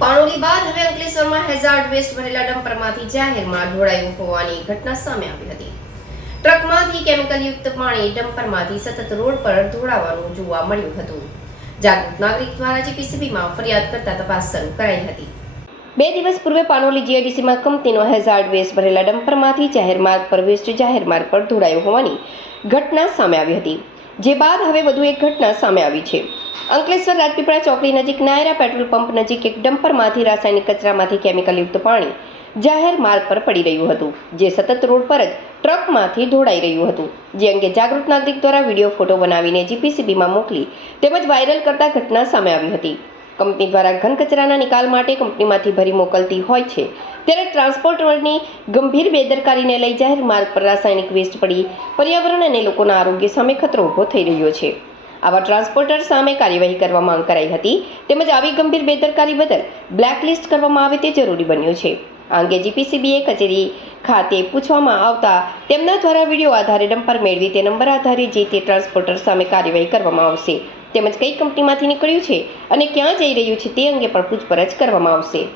પાણોલી બાદ હવે અંકલેશ્વરમાં હેઝાર્ડ વેસ્ટ ભરેલા ડમ્પરમાંથી જાહેરમાં ઢોળાયું હોવાની ઘટના સામે આવી હતી. ટ્રકમાંથી કેમિકલયુક્ત પાણી ડમ્પરમાંથી સતત રોડ પર ઢોળાવાનું જોવા મળ્યું હતું. જાગૃત નાગરિક દ્વારા જીપીસીબીમાં ફરિયાદ કરતા તપાસ શરૂ કરાઈ હતી. બે દિવસ પૂર્વે પાનોલી જીઆઈડીસીમાં કંપનીનો હેઝાર્ડ વેસ્ટ ભરેલા ડમ્પરમાંથી જાહેર માર્ગ પર વેસ્ટ જાહેર માર્ગ પર ઢોળાયો હોવાની ઘટના સામે આવી હતી. જે બાદ હવે વધુ એક ઘટના સામે આવી છે. અંકલેશ્વર રાજપીપળા ચોકડી નજીક નાયરા પેટ્રોલ પંપ નજીક એક ડમ્પરમાંથી રાસાયણિક કચરામાંથી કેમિકલયુક્ત પાણી જાહેર માર્ગ પર પડી રહ્યું હતું, જે સતત રોડ પર જ ટ્રકમાંથી ઢોળાઈ રહ્યું હતું. જે અંગે જાગૃત નાગરિક દ્વારા વીડિયો ફોટો બનાવીને જીપીસીબીમાં મોકલી તેમજ વાયરલ કરતા ઘટના સામે આવી હતી. કંપની દ્વારા ઘન કચરાના નિકાલ માટે કંપનીમાંથી ભરી મોકલતી હોય છે. ત્યારે ટ્રાન્સપોર્ટરની ગંભીર બેદરકારીને લઈ જાહેર માર્ગ પર રાસાયણિક વેસ્ટ પડી પર્યાવરણ અને લોકોના આરોગ્ય સામે ખતરો ઊભો થઈ રહ્યો છે. આવા ટ્રાન્સપોર્ટર સામે કાર્યવાહી કરવા માંગ કરાઈ હતી. તેમજ આવી ગંભીર બેદરકારી બદલ બ્લેકલિસ્ટ કરવામાં આવે તે જરૂરી બન્યું છે. આ અંગે જીપીસીબીએ કચેરી ખાતે પૂછવામાં આવતા તેમના દ્વારા વીડિયો આધારે ડમ્પર મેળવી તે નંબર આધારે જે તે ટ્રાન્સપોર્ટર સામે કાર્યવાહી કરવામાં આવશે. તેમજ કઈ કંપનીમાંથી નીકળ્યું છે અને ક્યાં જઈ રહ્યું છે તે અંગે પણ પૂછપરછ કરવામાં આવશે.